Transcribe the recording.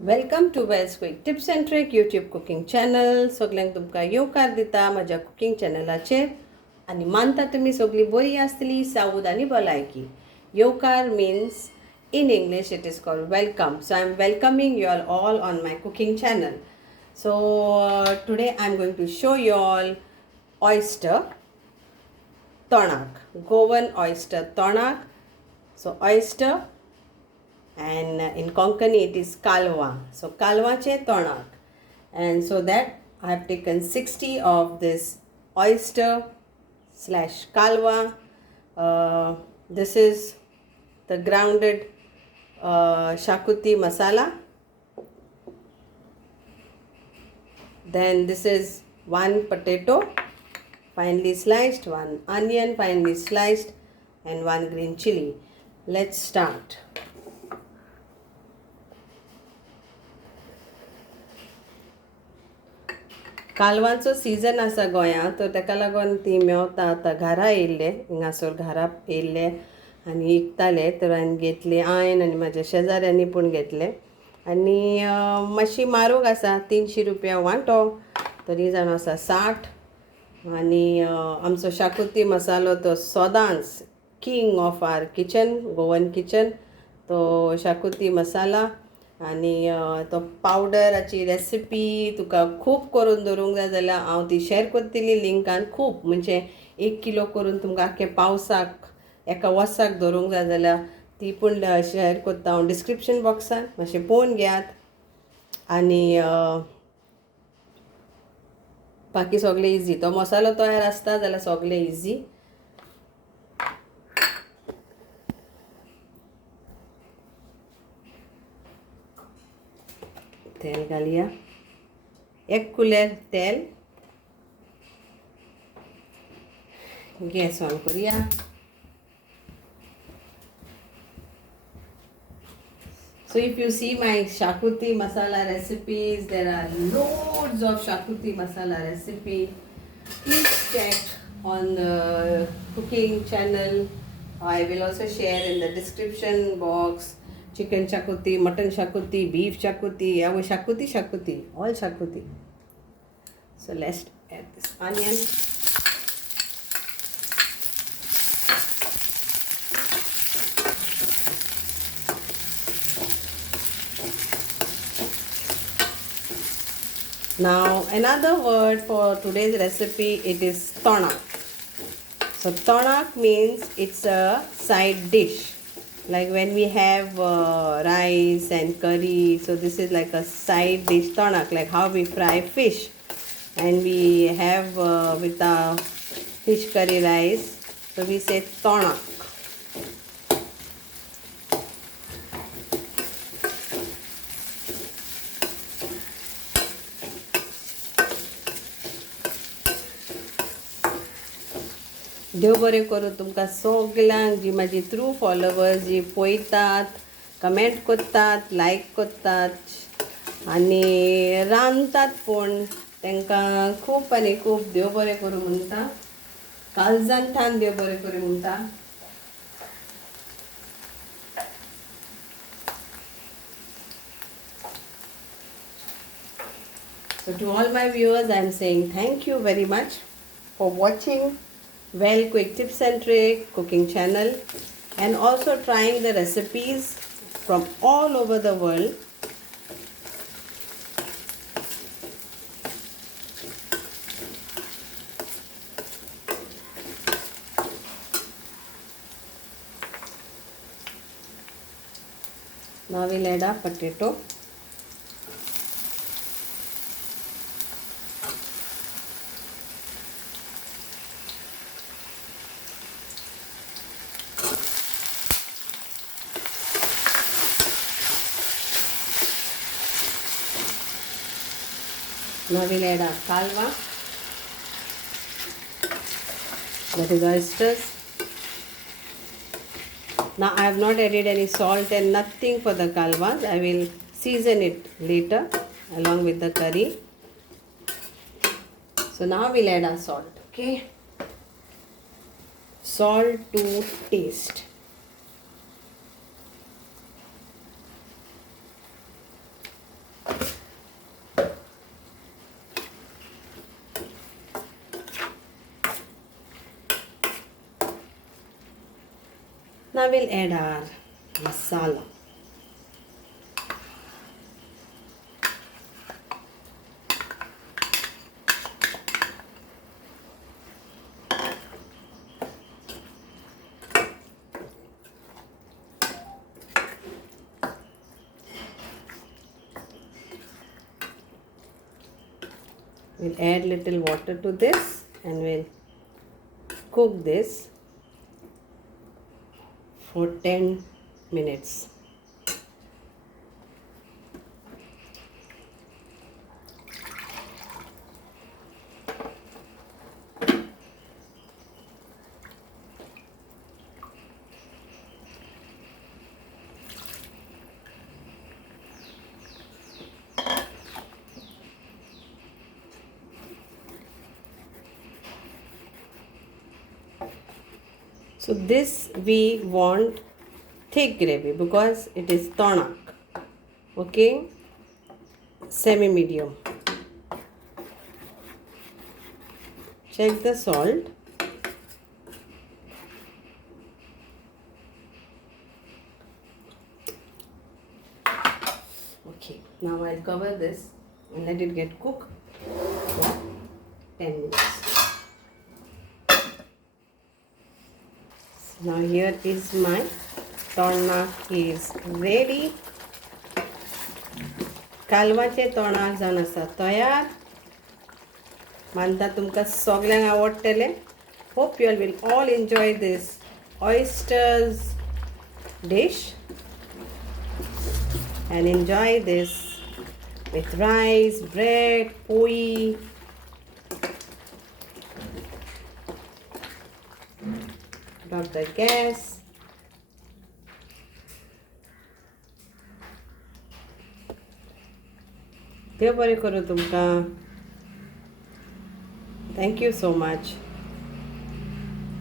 Welcome to Wells Quick Tips and Trick YouTube cooking channel. सगळ्यांक तुमकां येवकार दिता म्हज्या कुकिंग चॅनलाचेर आनी मानता तुमी सगळीं बरी आसतली सावध आनी भलायकी. येवकार means in English it is called welcome. So I am welcoming you all on my cooking channel. So today I am going to show you all oyster Tonak, Goan oyster Tonak. So oyster, and in Konkani it is Kalwa. So Kalva che Tonak. And so that I have taken 60 of this oyster slash Kalwa. This is the grounded Xacuti masala. Then this is one potato finely sliced, one onion finely sliced, and one green chili. Let's start. कालवांचो season आसा गोंयांत, तो ताका लागून ती मेवता आतां घरा येयल्ले, हिंगासोर घरा येयल्ले आनी विकताले, तर हांवें घेतले. हांवें आनी म्हाज्या शेजाऱ्यांनी पूण घेतले आनी मातशी म्हारग आसा, 300 रुपया वांटो, तरी जावन आसा 60. आनी आमचो शाकुती मसालो तो सदांच king of our kitchen, Goan kitchen, तो शाकुती मसाला. आनी तो पावडराची रेसिपी तुका खूब करून दवरूंक जाय जाल्यार हांव ती शॅर करतली लिंकान. खूब म्हणजे 1 किलो करून तुमकां आख्खे पावसाक एका वर्साक दवरूंक जाय जाल्यार ती पूण शॅर करता हांव डिस्क्रिप्शन बॉक्सान, मातशें पळोवन घेयात. आनी बाकी सगळें इजी, तो मसालो तयार आसता जाल्यार सगळें इजी. तेल घालया, 1 कुलेर तेल. गॅस ऑन करूया. So if you see my Xacuti masala recipes, there are loads of Xacuti masala recipe. Please check on the cooking channel. I will also share in the description box. Chicken Xacuti, Mutton Xacuti, Beef Xacuti, Xacuti, all Xacuti. So let's add this onion. Now another word for today's recipe, it is Tonak. So Tonak means it's a side dish. Like when we have rice and curry, so this is like a side dish, Tonak, like how we fry fish and we have with our fish curry rice, so we say Tonak. देव बरें करूं तुमकां सगळ्यांक, जी म्हाजी true followers, जी पळयतात, comment करतात, लायक करतात आनी रांदतात पूण, तांकां खूब आनी खूब देव बरें करूं म्हणटा. काळजांतल्यान देव बरें करूं म्हणटा. So to all my viewers, I am saying thank you very much for watching Well Quick Tips and Trick cooking channel and also trying the recipes from all over the world. Now we'll add a potato. Now we'll add our Kalva, that is oysters. Now I have not added any salt and nothing for the Kalvas. I will season it later along with the curry. So now we'll add our salt, okay? Salt to taste. Now we'll add our masala. We'll add little water to this and we'll cook this for 10 minutes. So this we want thick gravy because it is Tonak. Okay, semi-medium. Check the salt. Okay, now I'll cover this and let it get cooked for 10 minutes. Now here is my tonak is ready. कालवाचे तोणाक जावन आसा तयार. मानता तुमकां सगल्यांक आवडटलें. Hope you all will all enjoy this oysters dish and enjoy this with rice, bread, poi. Drop the gas. देव बरें करूं तुमकां. Thank you so much.